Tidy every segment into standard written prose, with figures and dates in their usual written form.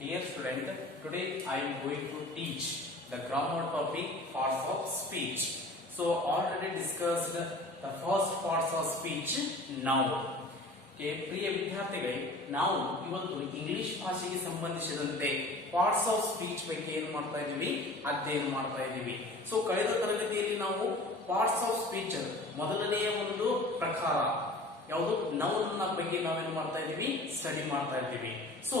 Dear student, today I am going to teach the grammar topic parts of speech. So already discussed the first parts of speech noun. ಪ್ರಿಯ ವಿದ್ಯಾರ್ಥಿಗಳೇ, ನಾವು ಇವತ್ತು English ಭಾಷೆಗೆ ಸಂಬಂಧಿಸಿದಂತೆ parts of speech ಬಗ್ಗೆ ಏನು ಮಾಡ್ತಾ ಇದೀವಿ, ಅಧ್ಯಯನ ಮಾಡ್ತಾ ಇದೀವಿ. ಸೊ ಕಳೆದ ತರಗತಿಯಲ್ಲಿ ನಾವು ಪಾರ್ಟ್ಸ್ ಆಫ್ ಸ್ಪೀಚ್ ಮೊದಲನೆಯ ಒಂದು ಪ್ರಕಾರ ಯಾವುದು ನೌನ್ ನ ಬಗ್ಗೆ ನಾವೇನು ಮಾಡ್ತಾ ಇದೀವಿ, ಸ್ಟಡಿ ಮಾಡ್ತಾ ಇದ್ದೀವಿ. So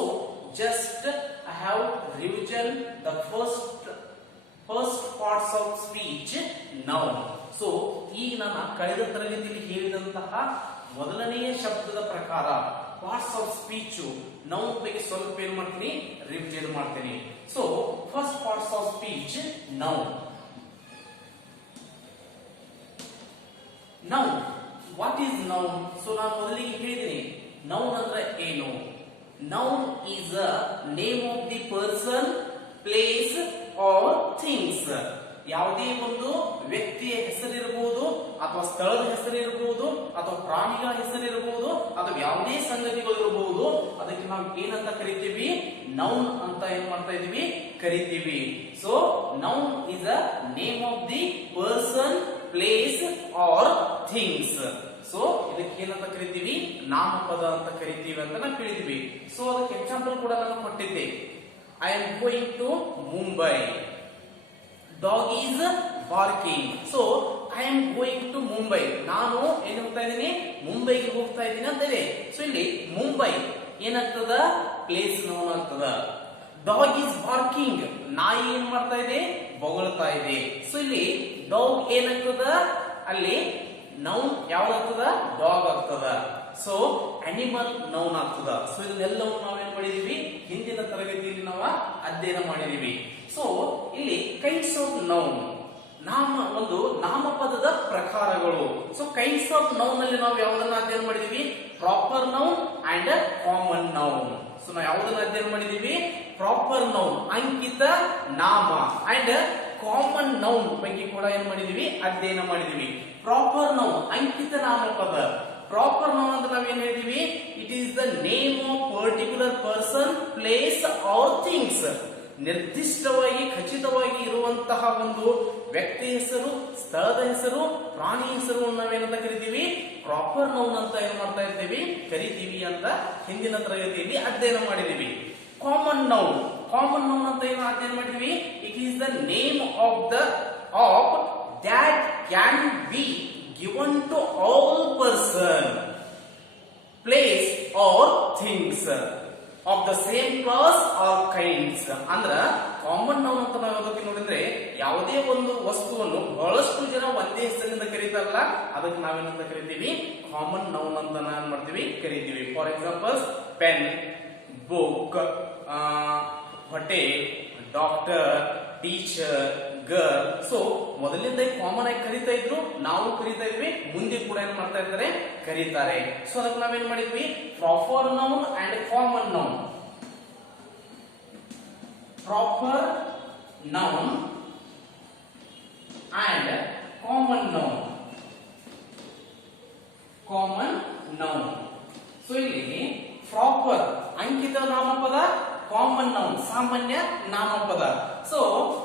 just I have revision the first parts of speech noun. So ಈಗ ನಾನು ಕಳೆದ ತರಗತಿಯಲ್ಲಿ ಹೇಳಿದಂತಹ ಮೊದಲನೆಯ ಶಬ್ದದ ಪ್ರಕಾರ ಪಾರ್ಟ್ಸ್ ಆಫ್ ಸ್ಪೀಚ್ ನೌನ್ ಬಗ್ಗೆ ಸ್ವಲ್ಪ ಏನು ಮಾಡ್ತೀನಿ, ರಿವಿಷನ್ ಮಾಡ್ತೀನಿ. So first parts of speech noun. Noun, what is noun? So ನಾನು ಮೊದಲಿಗೆ ಹೇಳಿದ್ದೀನಿ ನೌನ್ ಅಂದ್ರೆ ಏನು. Noun is a name of the person, place or things. ಯಾವುದೇ ಒಂದು ವ್ಯಕ್ತಿಯ ಹೆಸರಿರಬಹುದು ಅಥವಾ ಸ್ಥಳದ ಹೆಸರಿರಬಹುದು ಅಥವಾ ಪ್ರಾಣಿಗಳ ಹೆಸರಿರಬಹುದು ಅಥವಾ ಯಾವುದೇ ಸಂಗತಿಗಳು ಇರಬಹುದು, ಅದಕ್ಕೆ ನಾವು ಏನಂತ ಕರಿತೀವಿ, ನೌನ್ ಅಂತ ಏನ್ ಮಾಡ್ತಾ ಇದೀವಿ, ಕರಿತೀವಿ. So noun is a name of the person, place or things. So ಇದಕ್ಕೆ ಏನಂತ ಕರಿತೀವಿ, ನಾಮಪದ ಅಂತ ಕರಿತೀವಿ ಅಂತ ನಾವು ಹೇಳಿದ್ವಿ. ಸೊ ಅದಕ್ಕೆ ಎಕ್ಸಾಂಪಲ್ ಕೂಡ ನಾನು ಕೊಟ್ಟಿದ್ದೆ. I am going to Mumbai, dog is barking. So I am going to Mumbai, ನಾನು ಏನ್ ಹೋಗ್ತಾ ಇದ್ದೀನಿ, ಮುಂಬೈಗೆ ಹೋಗ್ತಾ ಇದ್ದೀನಿ ಅಂತ ಇದೆ. ಸೊ ಇಲ್ಲಿ ಮುಂಬೈ ಏನಾಗ್ತದ, ಪ್ಲೇಸ್ ನೌನ್ ಆಗ್ತದ. ಡಾಗ್ ಈಸ್ ಬಾರ್ಕಿಂಗ್, ನಾಯಿ ಏನ್ ಮಾಡ್ತಾ ಇದೆ, ಬೊಗಳ್ತಾ ಇದೆ. ಸೊ ಇಲ್ಲಿ ಡಾಗ್ ಏನಾಗ್ತದ, ಅಲ್ಲಿ ನೌನ್ ಯಾವ್ದಾಗ್ತದ, ಡಾಗ್ ಆಗ್ತದ. ಸೊ ಅನಿಮಲ್ ನೌನ್ ಆಗ್ತದ. ಸೊ ಇದನ್ನೆಲ್ಲವೂ ನಾವೇನ್ ಮಾಡಿದೀವಿ, ಹಿಂದಿನ ತರಗತಿಯಲ್ಲಿ ನಾವು ಅಧ್ಯಯನ ಮಾಡಿದೀವಿ. ಸೊ ಇಲ್ಲಿ ಕೈಂಡ್ಸ್ ಆಫ್ ನೌನ್, ಒಂದು ನಾಮಪದದ ಪ್ರಕಾರಗಳು. ಸೊ ಕೈಂಡ್ಸ್ ಆಫ್ ನೌನ್ ಅಲ್ಲಿ ನಾವು ಯಾವ್ದನ್ನ ಅಧ್ಯಯನ ಮಾಡಿದೀವಿ, proper noun and common noun. So ನಾವು ಯಾವ್ದನ್ನ ಅಧ್ಯಯನ ಮಾಡಿದೀವಿ, ಪ್ರಾಪರ್ ನೌನ್ ಅಂಕಿತ ನಾಮ ಅಂಡ್ ಕಾಮನ್ ನೌನ್ ಬಗ್ಗೆ ಕೂಡ ಏನ್ ಮಾಡಿದೀವಿ, ಅಧ್ಯಯನ ಮಾಡಿದೀವಿ. ಪ್ರಾಪರ್ ನೌನ್ ಅಂಕಿತ ನಾಮಪದ. ಪ್ರಾಪರ್ ನೌನ್ ಅಂತ ನಾವೇನ್ ಹೇಳಿದೀವಿ, it is the name of particular person, place or things. ನಿರ್ದಿಷ್ಟವಾಗಿ ಖಚಿತವಾಗಿ ಇರುವಂತಹ ಒಂದು ವ್ಯಕ್ತಿ ಹೆಸರು, ಸ್ಥಳದ ಹೆಸರು, ಪ್ರಾಣಿ ಹೆಸರು ನಾವೇನಂತ ಕರಿತೀವಿ, ಪ್ರಾಪರ್ ನೌನ್ ಅಂತ ಏನ್ ಮಾಡ್ತಾ ಇರ್ತೀವಿ, ಕರಿತೀವಿ ಅಂತ ಹಿಂದಿನ ತರಗತಿಯಲ್ಲಿ ಅಧ್ಯಯನ ಮಾಡಿದೀವಿ. ಕಾಮನ್ ನೌನ್, ಕಾಮನ್ ನೌನ್ ಅಂತ ಏನು ಅಧ್ಯಯನ ಮಾಡಿದೀವಿ, it is the name of that can be given to all person, place or things of the same class or kinds. ಅಂದ್ರ ಕಾಮನ್ ನೌನ್ ಅಂತ ನಾವು ಅದಕ್ಕೆ ನೋಡಿದ್ರೆ ಯಾವುದೇ ಒಂದು ವಸ್ತುವನ್ನು ಬಹಳಷ್ಟು ಜನ ಒಂದೇ ಹೆಸರಿನಿಂದ ಕರೀತಾರಲ್ಲ, ಅದಕ್ಕೆ ನಾವೇನಂತ ಕರಿತೀವಿ, ಕಾಮನ್ ನೌನ್ ಅಂತ ನಾವೇನ್ ಮಾಡ್ತೀವಿ, ಕರಿತೀವಿ. ಫಾರ್ ಎಕ್ಸಾಂಪಲ್ ಪೆನ್, ಬುಕ್, ಹೊಟ್ಟೆ, ಡಾಕ್ಟರ್, ಟೀಚರ್, ಗರ್ಲ್. ಸೊ ಮೊದಲಿಂದ ಕಾಮನ್ ಆಗಿ ಕರೀತಾ ಇದ್ರು, ನಾವು ಕರೀತಾ ಇದ್ವಿ, ಮುಂದೆ ಕೂಡ ಏನ್ ಮಾಡ್ತಾ ಇದ್ದಾರೆ, ಕರೀತಾರೆ. ಸೊ ಅದಕ್ಕೆ ನಾವೇನ್ ಮಾಡಿದ್ವಿ, proper noun and common noun. Proper noun and common noun. Common noun. So ಇಲ್ಲಿ ಪ್ರಾಪರ್ ಅಂಕಿತ ನಾಮಪದ, ಕಾಮನ್ ನೌನ್ ಸಾಮಾನ್ಯ ನಾಮಪದ. So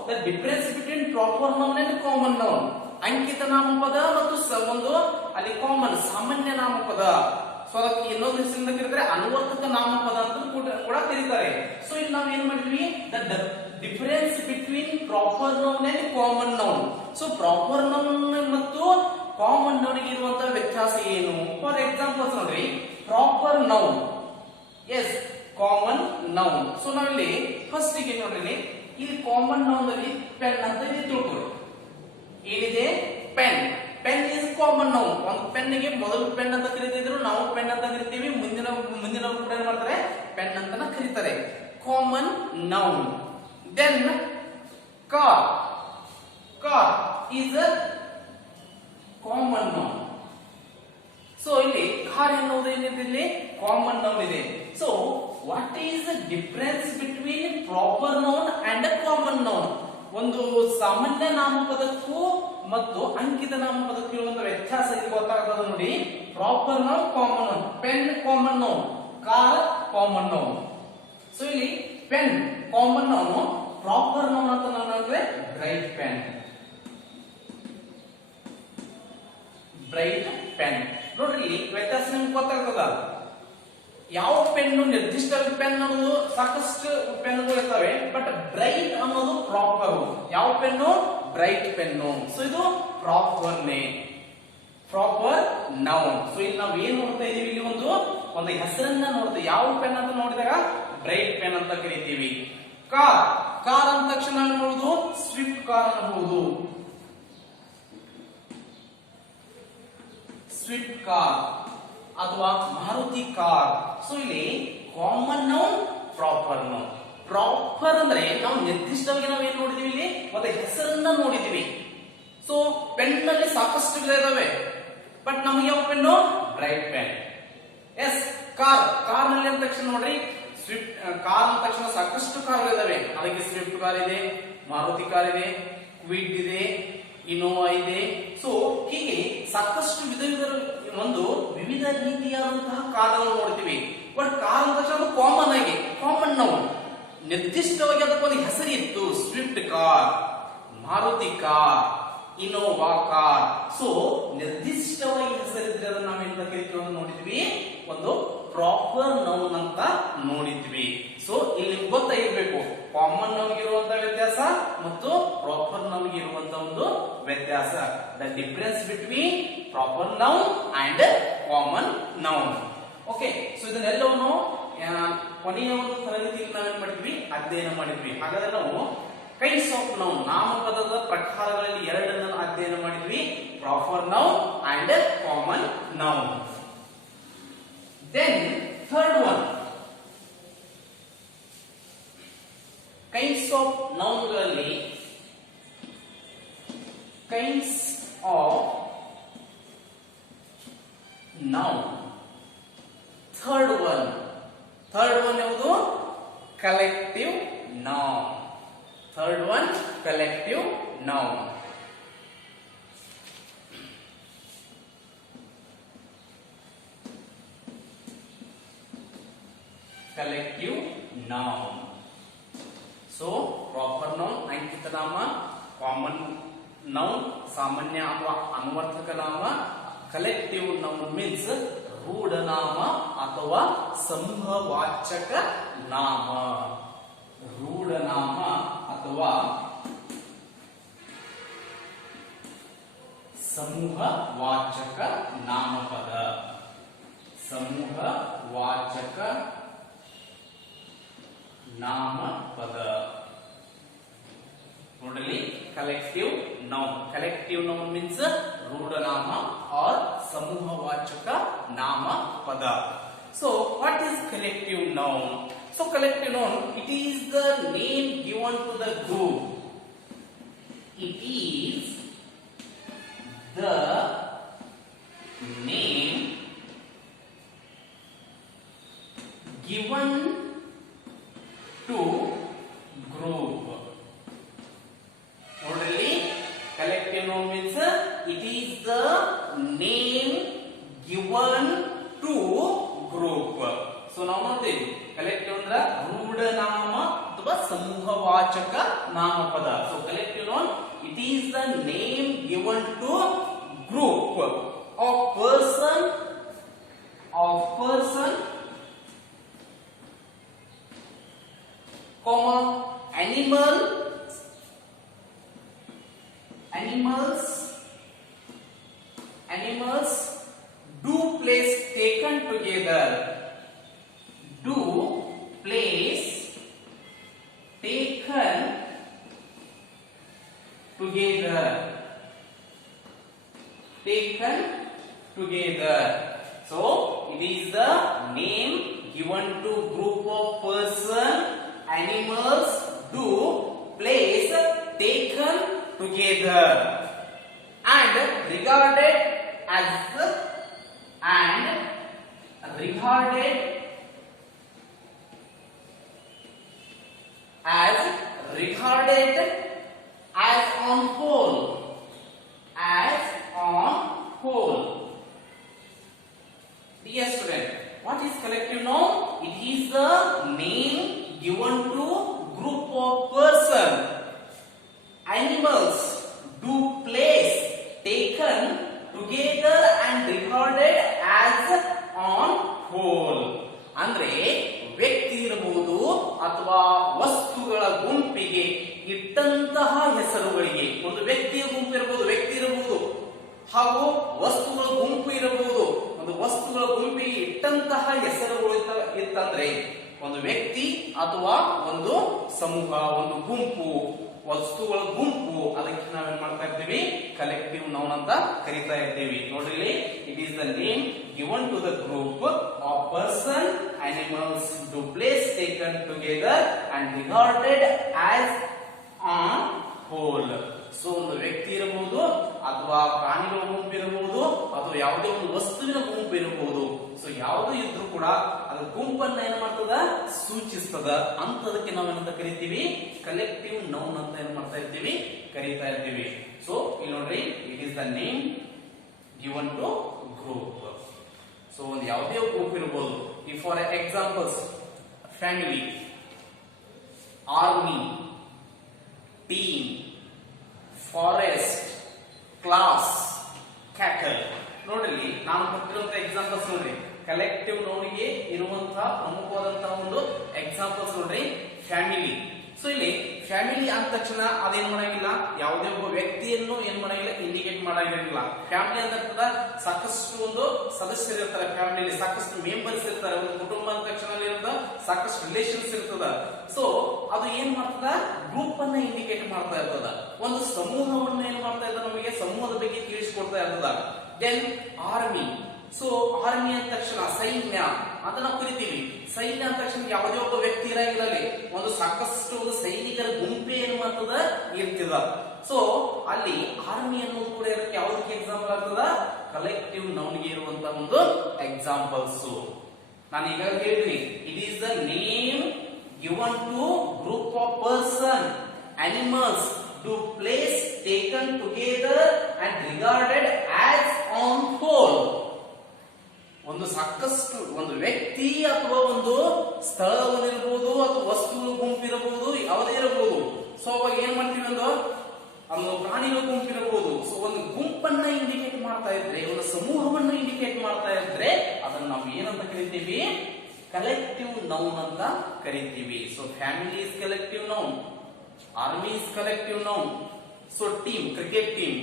the difference between proper noun and common noun, ಅಂಕಿತ ನಾಮಪದ ಮತ್ತು ಒಂದು ಅಲ್ಲಿ ಕಾಮನ್ ಸಾಮಾನ್ಯ ನಾಮಪದ. ಸೊ ಅದಕ್ಕೆ ಇನ್ನೊಂದು ಹೆಸರಿಂದ ಕರೀತಾರೆ ಅನುವರ್ತಕ ನಾಮಪದ ಅಂತ ಕೂಡ ಕರೀತಾರೆ. ಸೊ ಇಲ್ಲಿ ನಾವು ಏನ್ ಮಾಡಿದ್ವಿ, the difference between proper noun and common noun. So proper noun ಮತ್ತು ಕಾಮನ್ ನೌನ್ ಇರುವಂತಹ ವ್ಯತ್ಯಾಸ ಏನು? ಫಾರ್ ಎಕ್ಸಾಂಪಲ್ಸ್ ನೋಡ್ರಿ, proper noun, yes common noun. So ನಾವಿಲ್ಲಿ ಫಸ್ಟ್ ಗೆ ನೋಡ್ರಿ, ಇಲ್ಲಿ ಕಾಮನ್ ನೌನ್ ಅಲ್ಲಿ ಪೆನ್ ಅಂತ ಇದೆ ತಿಳ್ಕೊಳ್ಳಿ. ಏನಿದೆ, pen. Pen is common noun. ಒಂದು ಪೆನ್ ಗೆ ಮೊದಲು ಪೆನ್ ಅಂತ ಕರೀತಿದ್ರು, ನಾವು ಪೆನ್ ಅಂತ ಕರಿತೀವಿ, ಮುಂದಿನವರು ಕೂಡ ಏನ್ ಮಾಡ್ತಾರೆ, ಪೆನ್ ಅಂತ ಕರೀತಾರೆ. Common noun. Then car. Car is a common noun. So ಇಲ್ಲಿ ಕಾರ್ ಎನ್ನುವುದು ಏನಿದೆ, ಇಲ್ಲಿ ಕಾಮನ್ ನೌನ್ ಇದೆ. So what is the difference between proper noun and common noun? ಒಂದು ಸಾಮಾನ್ಯ ನಾಮಪದಕ್ಕೂ ಮತ್ತು ಅಂಕಿತ ನಾಮಪದಕ್ಕೂ ಇರುವಂತ ವ್ಯತ್ಯಾಸ ಗೊತ್ತಾಗ್ತದೆ ನೋಡಿ. Proper noun, common noun. Pen common noun, car common noun. So ಇಲ್ಲಿ pen common noun, proper noun ಅಂತ ನಾನು ಅಂದ್ರೆ ಬ್ರೈಟ್ ಪೆನ್. ಬ್ರೈಟ್ ಪೆನ್ ನೋಡ್ರಿ, ಇಲ್ಲಿ ವ್ಯತ್ಯಾಸ ನಿಮ್ಗೆ ಗೊತ್ತಾಗ್ತದ. ಯಾವ ಪೆನ್ ನಿರ್ದಿಷ್ಟ ಪೆನ್ ಅನ್ನೋದು ಸಾಕಷ್ಟು ಪೆನ್ಗಳು ಇರ್ತವೆ, ಬಟ್ ಬ್ರೈಟ್ ಅನ್ನೋದು ಪ್ರಾಪರ್. ಯಾವ ಪೆನ್ನು? Bright pen. ಸೊ ಇದು proper name, proper noun. So ಇಲ್ಲಿ ನಾವು ಏನ್ ನೋಡ್ತಾ ಇದೀವಿ, ಇಲ್ಲಿ ಒಂದು ಹೆಸರನ್ನ ನೋಡ್ತೀವಿ. ಯಾವ ಪೆನ್ ಅಂತ ನೋಡಿದಾಗ ಬ್ರೈಟ್ ಪೆನ್ ಅಂತ ಕರಿತೀವಿ. ಕಾರ್, ಕಾರ್ ಅಂದ ತಕ್ಷಣ ನೋಡುದು ಸ್ವಿಫ್ಟ್ ಕಾರ್ ಅನ್ನಬಹುದು, ಸ್ವಿಫ್ಟ್ ಕಾರ್ ಅಥವಾ ಮಾರುತಿ ಕಾರ್. ಸೊ ಇಲ್ಲಿ common noun, proper noun. Proper ಅಂದ್ರೆ ನಾವು ನಿರ್ದಿಷ್ಟವಾಗಿ ನಾವು ಏನ್ ನೋಡಿದೀವಿ, ಇಲ್ಲಿ ಮತ್ತೆ ಹೆಸರನ್ನ ನೋಡಿದೀವಿ. ಸೊ ಪೆನ್ ನಲ್ಲಿ ಸಾಕಷ್ಟು ವಿಧ ಇದಾವೆ, ಬಟ್ ನಮಗೆ ಯಾವ pen? Bright pen. Yes, car, car ನಲ್ಲಿ ಅಂದ ತಕ್ಷಣ ನೋಡ್ರಿ ಸ್ವಿಫ್ಟ್ ಕಾರ್ ಅಂದ ತಕ್ಷಣ ಸಾಕಷ್ಟು ಕಾರ್ ಇದಾವೆ. ಅದಕ್ಕೆ ಸ್ವಿಫ್ಟ್ ಕಾರ್ ಇದೆ, ಮಾರುತಿ ಕಾರ್ ಇದೆ, ಕ್ವಿಡ್ ಇದೆ, ಇನೋವಾ ಇದೆ. ಸೊ ಹೀಗೆ ಸಾಕಷ್ಟು ವಿವಿಧ ರೀತಿಯಾದಂತಹ ಕಾರನ್ನು ನೋಡ್ತೀವಿ. ಬಟ್ ಕಾರ್ ಅಂದ ತಕ್ಷಣ ಅದು ಕಾಮನ್ ಆಗಿ ಕಾಮನ್ ನೌನ್, ನಿರ್ದಿಷ್ಟವಾಗಿ ಅದಕ್ಕೊಂದು ಹೆಸರಿತ್ತು. Swift car, Maruti car, Innova car. So ನಿರ್ದಿಷ್ಟವಾಗಿ ಹೆಸರಿದ್ರೆ ಅದನ್ನ ನಾವೇನ್ ಕರಿತೀವಿ ಅಂತ ನೋಡಿದ್ವಿ, ಒಂದು ಪ್ರಾಪರ್ ನೌನ್ ಅಂತ ನೋಡಿದ್ವಿ. ಸೊ ಇಲ್ಲಿ ಗೊತ್ತಾಗಿರ್ಬೇಕು ಕಾಮನ್ ನೌನ್ ಇರುವಂತಹ ವ್ಯತ್ಯಾಸ ಮತ್ತು ಪ್ರಾಪರ್ ನೌನ್ ಇರುವಂತಹ ಒಂದು ವ್ಯತ್ಯಾಸ. The difference between proper noun and common noun. Okay, so ಇದನ್ನೆಲ್ಲವನ್ನು ಕೊನೆಯ ಒಂದು ತರಗತಿಯಲ್ಲಿ ನಾವೇನ್ ಮಾಡಿದ್ವಿ, ಅಧ್ಯಯನ ಮಾಡಿದ್ವಿ. ಹಾಗಾದ್ರೆ ನಾವು ಕೈಂಡ್ಸ್ ಆಫ್ ನೌನ್, ನಾಮಪದದ ಪ್ರಕಾರಗಳಲ್ಲಿ ಎರಡನ್ನು ಅಧ್ಯಯನ ಮಾಡಿದ್ವಿ, proper noun and common noun. Then third one, kinds of noun ಗಳಲ್ಲಿ kinds of noun. Third one ಯಾವುದು? Collective noun. Third one, collective noun. Collective noun. So proper noun ಅಂಕಿತ ನಾಮ, ಕಾಮನ್ ನೌನ್ ಸಾಮಾನ್ಯ ಅಥವಾ ಅನ್ವರ್ಥಕ ನಾಮ, ಕಲೆಕ್ಟಿವ್ ನೌನ್ ಮೀನ್ಸ್ ರೂಢನಾಮ ಅಥವಾ ಸಮೂಹವಾಚಕ ನಾಮ. ರೂಢನಾಮ ಅಥವಾ ಸಮೂಹವಾಚಕ ನಾಮಪದ. ಸಮೂಹವಾಚಕ ನಾಮಪದ ನೋಡಲಿ. Collective noun, collective noun means ರೂಢನಾಮ ಆರ್ ಸಮೂಹವಾಚಕ ನಾಮಪದ. So what is collective noun? So collective noun, it is the name given to the group. It is the name given to group. Notably, collective noun means it is the name given to group. So now ನೋಡ್ತೀವಿ collective ಅಂದ್ರೆ ರೂಢನಾಮ ಅಥವಾ ಸಮೂಹವಾಚಕ ನಾಮಪದ. So collective noun, it is the name given to group of person, comma, animals, do, place taken together. Do, place taken together. Taken together. So it is the name given to group of person, animals, do, place taken together and regarded as on whole. Dear student, what is collective noun? It is the name given to ಅಥವಾ ವಸ್ತುಗಳ ಗುಂಪಿಗೆ ಇಟ್ಟಂತಹ ಹೆಸರುಗಳಿಗೆ, ಒಂದು ವ್ಯಕ್ತಿಯ ಗುಂಪು ಇರಬಹುದು, ವ್ಯಕ್ತಿ ಇರಬಹುದು, ಹಾಗೂ ವಸ್ತುಗಳ ಗುಂಪು ಇರಬಹುದು. ಒಂದು ವಸ್ತುಗಳ ಗುಂಪಿಗೆ ಇಟ್ಟಂತಹ ಹೆಸರುಗಳು ಇತ್ತಂದ್ರೆ ಒಂದು ವ್ಯಕ್ತಿ ಅಥವಾ ಒಂದು ಸಮೂಹ, ಒಂದು ಗುಂಪು, ವಸ್ತುಗಳ ಗುಂಪು, ಅದಕ್ಕೆ ನಾವೇನ್ ಮಾಡ್ತಾ ಇರ್ತೀವಿ, ಕಲೆಕ್ಟಿವ್ ನೌನ್ ಅಂತ ಕರೀತಾ ಇರ್ತೀವಿ. ನೋಡ್ರಿ, it is the name given to the group of person, animals, to place taken together and regarded as an whole. So ಒಂದು ವ್ಯಕ್ತಿ ಇರಬಹುದು, ಅಥವಾ ಪ್ರಾಣಿಗಳ ಗುಂಪು ಇರಬಹುದು, ಅಥವಾ ಯಾವುದೇ ಒಂದು ವಸ್ತುವಿನ ಗುಂಪು ಇರಬಹುದು. ಸೊ ಯಾವುದು ಇದ್ರೂ ಕೂಡ ಅದು ಗುಂಪನ್ನ ಏನ್ ಮಾಡ್ತದ, ಸೂಚಿಸ್ತದ. ಅಂತದಕ್ಕೆ ನಾವೇನಂತ ಕರಿತೀವಿ, ಕಲೆಕ್ಟಿವ್ ನೌನ್ ಅಂತ ಏನ್ ಮಾಡ್ತಾ ಇರ್ತೀವಿ, ಕರೀತಾ ಇರ್ತೀವಿ. ಸೊ ಇಲ್ಲಿ ನೋಡ್ರಿ, it is the name given to group. So ಒಂದು ಯಾವುದೇ ಗ್ರೂಪ್ ಇರಬಹುದು. ಈ for examples, family, army, team, forest, class, cattle. ನೋಡ್ರಿ, ನಾನು ಕೊಟ್ಟಿರುವಂತಹ ಎಕ್ಸಾಂಪಲ್ಸ್ ನೋಡ್ರಿ, ಕಲೆಕ್ಟಿವ್ ನೌನ್ಗೆ ಇರುವಂತಹ ಪ್ರಮುಖವಾದಂತಹ ಒಂದು ಎಕ್ಸಾಂಪಲ್ಸ್ ನೋಡ್ರಿ. ಫ್ಯಾಮಿಲಿ. ಸೊ ಇಲ್ಲಿ ಫ್ಯಾಮಿಲಿ ಅಂದ ತಕ್ಷಣ ಅದೇನ್ ಮಾಡಂಗಿಲ್ಲ, ಯಾವುದೇ ಒಬ್ಬ ವ್ಯಕ್ತಿಯನ್ನು ಏನ್ ಮಾಡಂಗಿಲ್ಲ, ಇಂಡಿಕೇಟ್ ಮಾಡಂಗಿಲ್ಲ. ಫ್ಯಾಮಿಲಿ ಅಂತ ಸಾಕಷ್ಟು ಒಂದು ಸದಸ್ಯರು ಇರ್ತಾರೆ, ಫ್ಯಾಮಿಲಿಯಲ್ಲಿ ಸಾಕಷ್ಟು ಮೆಂಬರ್ಸ್ ಇರ್ತಾರೆ. ಒಂದು ಕುಟುಂಬ ಅಂದ ತಕ್ಷಣ ಸಾಕಷ್ಟು ರಿಲೇಷನ್ಸ್ ಇರ್ತದ. ಸೊ ಅದು ಏನ್ ಮಾಡ್ತದ, ಗ್ರೂಪ್ ಅನ್ನ ಇಂಡಿಕೇಟ್ ಮಾಡ್ತಾ ಇರ್ತದ. ಒಂದು ಸಮೂಹವನ್ನು ಏನ್ ಮಾಡ್ತಾ ಇರ್ತದ, ನಮಗೆ ಸಮೂಹದ ಬಗ್ಗೆ ತಿಳಿಸಿಕೊಡ್ತಾ ಇರ್ತದ. Then army. ಸೊ ಆರ್ಮಿ ಅಂದ ತಕ್ಷಣ ಸೈನ್ಯ ಅಂತ ನಾವು ಕರಿತೀವಿ. ಸೈನ್ಯ ಅಂದ ತಕ್ಷಣ ಯಾವುದೇ ಒಬ್ಬ ವ್ಯಕ್ತಿ ಇರಂಗಿಲ್ಲ, ಅಲ್ಲಿ ಒಂದು ಸಾಕಷ್ಟು ಒಂದು ಸೈನಿಕರ ಗುಂಪೆ ಏನ್ ಮಾಡ್ತದ, ಇರ್ತದ. ಸೊ ಅಲ್ಲಿ ಆರ್ಮಿ ಅನ್ನೋದು ಕೂಡ ಇದಕ್ಕೆ ಯಾವುದಕ್ಕೆ ಎಕ್ಸಾಂಪಲ್ ಆಗ್ತದ, ಕಲೆಕ್ಟಿವ್ ನೌನ್ಗೆ ಇರುವಂತಹ ಒಂದು ಎಕ್ಸಾಂಪಲ್ಸ್. ನಾನು ಈಗ ಹೇಳಿದ್ನಿ, it is the name given to group of person, animals, to place taken together and regarded as an whole. ಒಂದು ಸಾಕಷ್ಟು ಒಂದು ವ್ಯಕ್ತಿ ಅಥವಾ ಒಂದು ಸ್ಥಳವನ್ನಿರಬಹುದು, ಅಥವಾ ವಸ್ತುಗಳ ಗುಂಪು ಇರಬಹುದು, ಯಾವುದೇ ಇರಬಹುದು. ಸೊ ಅವಾಗ ಏನ್ ಮಾಡ್ತೀವಿ, ಒಂದು ಪ್ರಾಣಿಗಳ ಗುಂಪು ಇರಬಹುದು. ಸೊ ಒಂದು ಗುಂಪನ್ನ ಇಂಡಿಕೇಟ್ ಮಾಡ್ತಾ ಇದ್ರೆ, ಒಂದು ಸಮೂಹವನ್ನ ಇಂಡಿಕೇಟ್ ಮಾಡ್ತಾ ಇದ್ರೆ ಅದನ್ನ ನಾವು ಏನಂತ ಕರಿತೀವಿ, ಕಲೆಕ್ಟಿವ್ ನೌನ್ ಅಂತ ಕರಿತೀವಿ. So family is collective noun, army is collective noun. So team, cricket team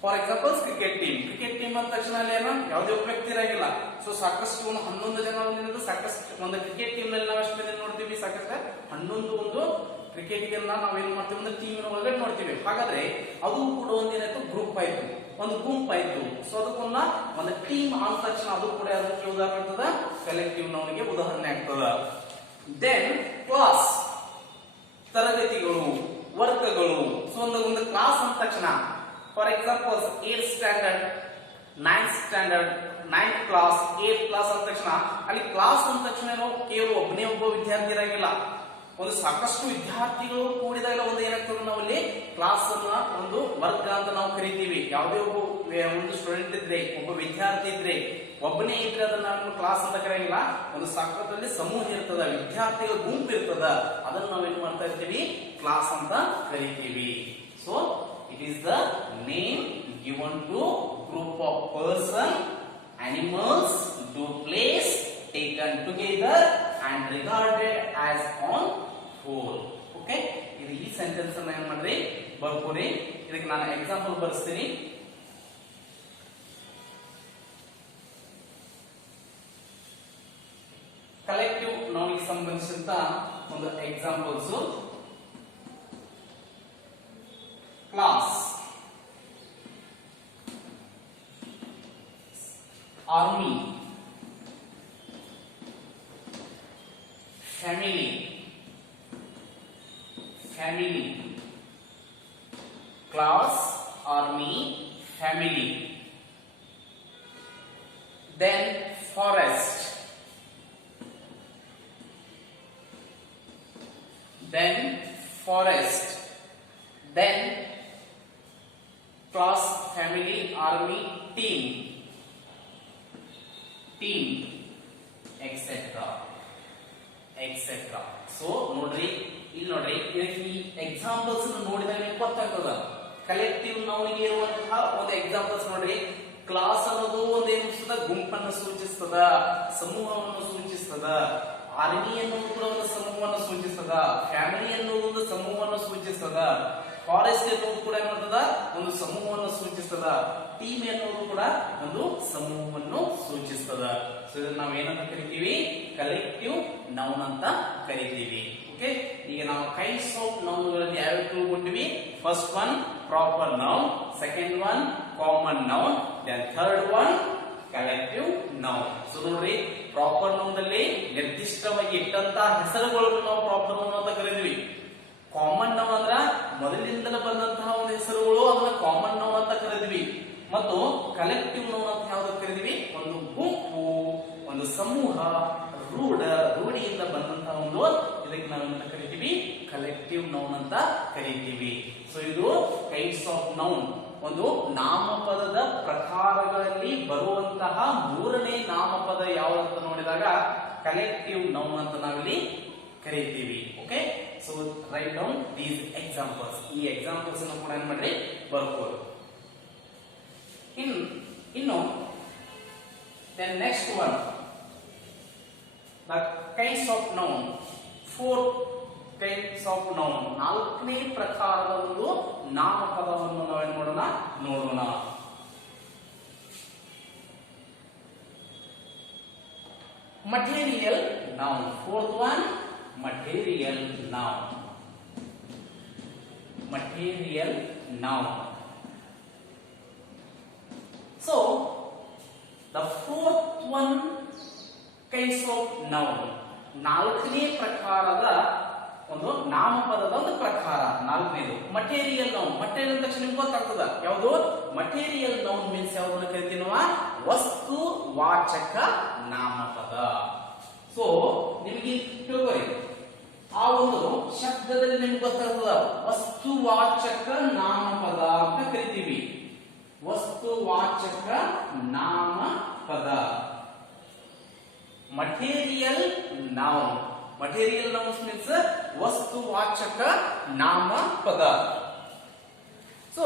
for examples, cricket team ಅಂದ ತಕ್ಷಣ ಅಲ್ಲಿ ಏನೋ ಯಾವುದೇ ಒಬ್ಬ ವ್ಯಕ್ತಿ ಇರಂಗಿಲ್ಲ. ಸೊ ಸಾಕಷ್ಟು ಒಂದು 11 ಜನ ಸಾಕಷ್ಟು ಒಂದು ಕ್ರಿಕೆಟ್ ಟೀಮ್ ನಲ್ಲಿ ನಾವು ಎಷ್ಟು ಮಂದಿ ನೋಡ್ತೀವಿ, ಸಾಕಷ್ಟು 11 ಒಂದು ಕ್ರಿಕೆಟಿಗನ್ನ ನಾವೇನ್ ಮಾಡ್ತೀವಿ, ಒಂದು ಟೀಮಿನ ಒಳಗಡೆ ನೋಡ್ತೀವಿ. ಹಾಗಾದ್ರೆ ಅದು ಕೂಡ ಒಂದೇನಾಯ್ತು, ಗ್ರೂಪ್ ಆಯ್ತು, ಒಂದು ಗುಂಪು ಆಯ್ತು. ಸೊ ಅದಕ್ಕೊಂದ ಒಂದು ಟೀಮ್ ಅಂದ ತಕ್ಷಣ ಅದು ಕೂಡ ಅದಕ್ಕೆ ಉದಾಹರಣೆ ಆಗ್ತದ, ಕಲೆಕ್ಟಿವ್ ನೌನ್ಗೆ ಉದಾಹರಣೆ ಆಗ್ತದ. ದೆನ್ ಕ್ಲಾಸ್, ತರಗತಿಗಳು, ವರ್ಗಗಳು. ಸೊ ಒಂದು ಕ್ಲಾಸ್ ಅಂದ ತಕ್ಷಣ for example 8th standard, 9th standard, 9th class, 8th class ಅಂದ ತಕ್ಷಣ ಅಲ್ಲಿ ಕ್ಲಾಸ್ ಅಂದ ತಕ್ಷಣ ಕೇವಲ ಒಬ್ಬನೇ ಒಬ್ಬ ವಿದ್ಯಾರ್ಥಿ ಇರಂಗಿಲ್ಲ, ಒಂದು ಸಾಕಷ್ಟು ವಿದ್ಯಾರ್ಥಿಗಳು ಕೂಡಿದಾಗ ಒಂದು ಏನಾಗ್ತದೆ, ನಾವು ಅಲ್ಲಿ ಕ್ಲಾಸ್ ಅನ್ನ ಒಂದು ವರ್ಗ ಅಂತ ನಾವು ಕರಿತೀವಿ. ಯಾವುದೇ ಒಬ್ಬ ಒಂದು ಸ್ಟೂಡೆಂಟ್ ಇದ್ರೆ, ಒಬ್ಬ ವಿದ್ಯಾರ್ಥಿ ಇದ್ರೆ, ಒಬ್ಬನೇ ಇದ್ರೆ ಅದನ್ನ ನಾವು ಕ್ಲಾಸ್ ಅಂತ ಕರೆಯಂಗಿಲ್ಲ. ಒಂದು ಸಾಕದಲ್ಲಿ ಸಮೂಹ ಇರ್ತದ, ವಿದ್ಯಾರ್ಥಿಗಳ ಗುಂಪು ಇರ್ತದ, ಅದನ್ನ ನಾವು ಏನ್ ಮಾಡ್ತಾ ಇರ್ತೀವಿ, ಕ್ಲಾಸ್ ಅಂತ ಕರಿತೀವಿ. So it is the name given to group of person, animals, to place taken together and regarded as on whole. Okay, ಇದು ಈ ಸೆಂಟೆನ್ಸ್ ಅನ್ನ ಏನ್ ಮಾಡ್ರಿ, ಬರ್ಕೋರಿ. ಇದಕ್ಕೆ ನಾನು ಎಕ್ಸಾಂಪಲ್ ಬರ್ಸ್ತೀನಿ. ಕಲೆಕ್ಟಿವ್ ನೌನ್ಗೆ ಸಂಬಂಧಿಸಿದಂತ ಒಂದು examples. Class, army, family, class, army, family. Then forest, then class, family, army, team, etc. So ನೋಡ್ರಿ, ಇಲ್ಲಿ ನೋಡ್ರಿ, ಇದಕ್ಕೆ ಈ ಎಕ್ಸಾಂಪಲ್ಸ್ ನೋಡಿದಾಗ ಗೊತ್ತಾಗ್ತದ ಕಲೆಕ್ಟಿವ್ ನೌನ್ಗೆ ಇರುವಂತಹ ಒಂದು ಎಕ್ಸಾಂಪಲ್ಸ್. ನೋಡ್ರಿ, ಕ್ಲಾಸ್ ಅನ್ನೋದು ಒಂದೇನು ಗುಂಪನ್ನು ಸೂಚಿಸ್ತದ, ಸಮೂಹವನ್ನು ಸೂಚಿಸ್ತದ. ಆರ್ಮಿ ಎನ್ನುವುದು ಕೂಡ ಒಂದು ಸಮೂಹವನ್ನು ಸೂಚಿಸ್ತದ, ಫ್ಯಾಮಿಲಿ ಎನ್ನುವುದು ಒಂದು ಸಮೂಹವನ್ನು ಸೂಚಿಸ್ತದ, ಫಾರೆಸ್ಟ್ ಎನ್ನುವುದು ಕೂಡ ಏನ್ ಮಾಡ್ತದ ಒಂದು ಸಮೂಹವನ್ನು ಸೂಚಿಸ್ತದ, ಟೀಮ್ ಎನ್ನುವುದು ಕೂಡ ಒಂದು ಸಮೂಹವನ್ನು ಸೂಚಿಸ್ತದ. ಸೊ ಇದನ್ನ ನಾವು ಏನಂತ ಕರಿತೀವಿ, ಕಲೆಕ್ಟಿವ್ ನೌನ್ ಅಂತ ಕರಿತೀವಿ. ಓಕೆ, ಈಗ ನಾವು ಕೈಂಡ್ಸ್ ಆಫ್ ನೌನ್ ಗಳಲ್ಲಿ ಯಾವ ತಿಳ್ಕೊಂಡಿವಿ. First one proper noun, second one common noun, then third one collective noun. So ನೋಡ್ರಿ, ಪ್ರಾಪರ್ ನೌನ್ ಅಲ್ಲಿ ನಿರ್ದಿಷ್ಟವಾಗಿ ಇಟ್ಟಂತಹ ಹೆಸರುಗಳನ್ನು ನಾವು ಪ್ರಾಪರ್ ನೌನ್ ಅಂತ ಕರೀತೀವಿ. ಕಾಮನ್ ನೌನ್ ಅಂದ್ರ ಮೊದಲಿನಿಂದಲೇ ಬಂದಂತಹ ಒಂದು ಹೆಸರುಗಳು, ಅದನ್ನ ಕಾಮನ್ ನೌನ್ ಅಂತ ಕರೀತೀವಿ. ಮತ್ತು ಕಲೆಕ್ಟಿವ್ ನೌನ್ ಅಂತ ಯಾವ್ದಕ್ಕೆ ಕರೀತೀವಿ, ಒಂದು ಗುಂಪು, ಒಂದು ಸಮೂಹ, ರೂಢಿಯಿಂದ ಬಂದಂತಹ ಒಂದು ಇದಕ್ಕೆ ನಾವು ಏನಂತ ಕರಿತೀವಿ, ಕಲೆಕ್ಟಿವ್ ನೌನ್ ಅಂತ ಕರಿತೀವಿ. ಸೊ ಇದು ಕೈಂಡ್ಸ್ ಆಫ್ ನೌನ್. ಒಂದು ನಾಮಪದದ ಪ್ರಕಾರಗಳಲ್ಲಿ ಬರುವಂತಹ ಮೂರನೇ ನಾಮಪದ ಯಾವುದಂತ ನೋಡಿದಾಗ ಕಲೆಕ್ಟಿವ್ ನೌನ್ ಅಂತ ನಾವಿಲ್ಲಿ ಕರೀತೀವಿ. Okay, so right down these examples. ಈ ಎಕ್ಸಾಂಪಲ್ಸ್ ಅನ್ನು ಕೂಡ ಏನ್ ಮಾಡ್ರಿ ಬರ್ಕೋದು. ಇನ್ನು then next one, the kinds of noun. 4 kinds of noun. ನಾಲ್ಕನೇ ಪ್ರಕಾರದ ಒಂದು ನಾಮಪದವನ್ನು ನಾವೇನ್ ನೋಡೋಣ. Material noun. Fourth one, material noun. Material noun. So the fourth one kinds of noun. ನಾಲ್ಕನೇ ಪ್ರಕಾರದ ಒಂದು ನಾಮಪದದ ಒಂದು ಪ್ರಕಾರ. ನಾಲ್ಕನೇದು ಮಟೀರಿಯಲ್ ನೌನ್. ಮಟೀರಿಯಲ್ ಅಂದ ತಕ್ಷಣ ನಿಮ್ಗೆ ಗೊತ್ತಾಗ್ತದ ಯಾವುದು. ಮಟೀರಿಯಲ್ ನೌನ್ ಮೀನ್ಸ್ ಯಾವ್ದನ್ನ ಕರಿತೀವಿ ನಾವು, ವಸ್ತು ವಾಚಕ ನಾಮಪದ. ಸೊ ನಿಮಗೆ ತಿಳ್ಕೊಳ್ಳಿ, ಆ ಒಂದು ಶಬ್ದದಲ್ಲಿ ನಿಮ್ಗೆ ಗೊತ್ತಾಗ್ತದ ವಸ್ತುವಾಚಕ ನಾಮಪದ ಅಂತ ಕರಿತೀವಿ. ವಸ್ತುವಾಚಕ ನಾಮಪದ. Material noun. Material nouns means ವಸ್ತುವಾಚಕ ನಾಮಪದ. So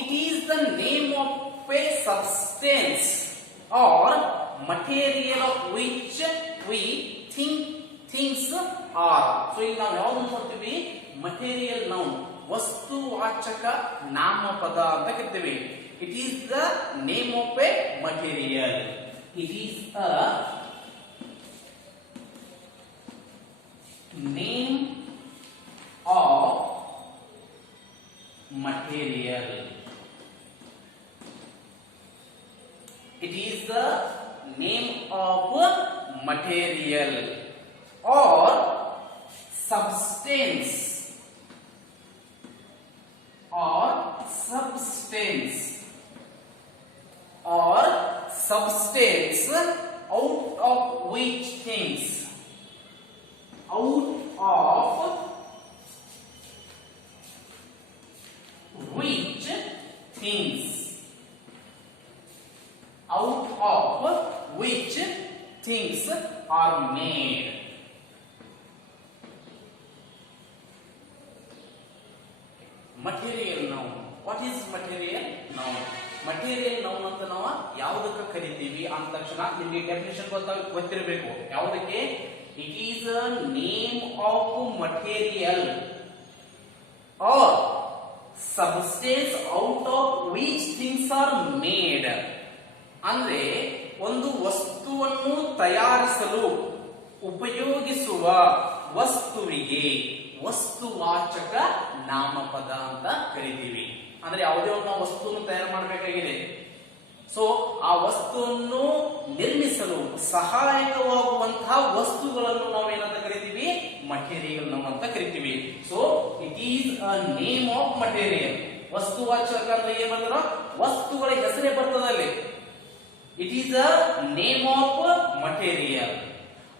it is the name of a substance or material of which we think things are. So ಈಗ ನಾವು ಯಾವ್ದನ್ನು ನೋಡ್ತೀವಿ, ಮಟೀರಿಯಲ್ ನೌನ್, ವಸ್ತುವಾಚಕ ನಾಮಪದ ಅಂತ ಕರಿತೀವಿ. It is the name of a material. It is a name of material. It is the name of material or substance or substance or substance out of which things, out of which things, out of which things are made. Material noun. What is material noun? Material noun ಅಂತ ನಾವು ಯಾವುದಕ್ಕೆ ಕರಿತೀವಿ ಅಂದ ತಕ್ಷಣ ನಿಮಗೆ definition ಗೊತ್ತಿರಬೇಕು. ಯಾವುದಕ್ಕೆ? It is a name of material or substance out of which things are made. ಅಂದ್ರೆ ಒಂದು ವಸ್ತುವನ್ನು ತಯಾರಿಸಲು ಉಪಯೋಗಿಸುವ ವಸ್ತುವಿಗೆ ವಸ್ತುವಾಚಕ ನಾಮಪದ ಅಂತ ಕರಿತೀವಿ. ಅಂದ್ರೆ ಯಾವುದೇ ಒಂದು ವಸ್ತುವನ್ನು ತಯಾರು ಮಾಡಬೇಕಾಗಿದೆ. ಸೊ ಆ ವಸ್ತುವನ್ನು ನಿರ್ಮಿಸಲು ಸಹಾಯಕವಾಗುವಂತಹ ವಸ್ತುಗಳನ್ನು ನಾವೇನಂತ ಕರಿತೀವಿ, ಮಟೀರಿಯಲ್ ನೌನ್ ಅಂತ ಕರಿತೀವಿ. So it is a name of material. ವಸ್ತುವಾಚಕ ಅಂದ್ರೆ ಏನ್ ಮಾಡಿದ್ರು, ವಸ್ತುಗಳ ಹೆಸರೇ ಬರ್ತದಲ್ಲಿ. It is a name of material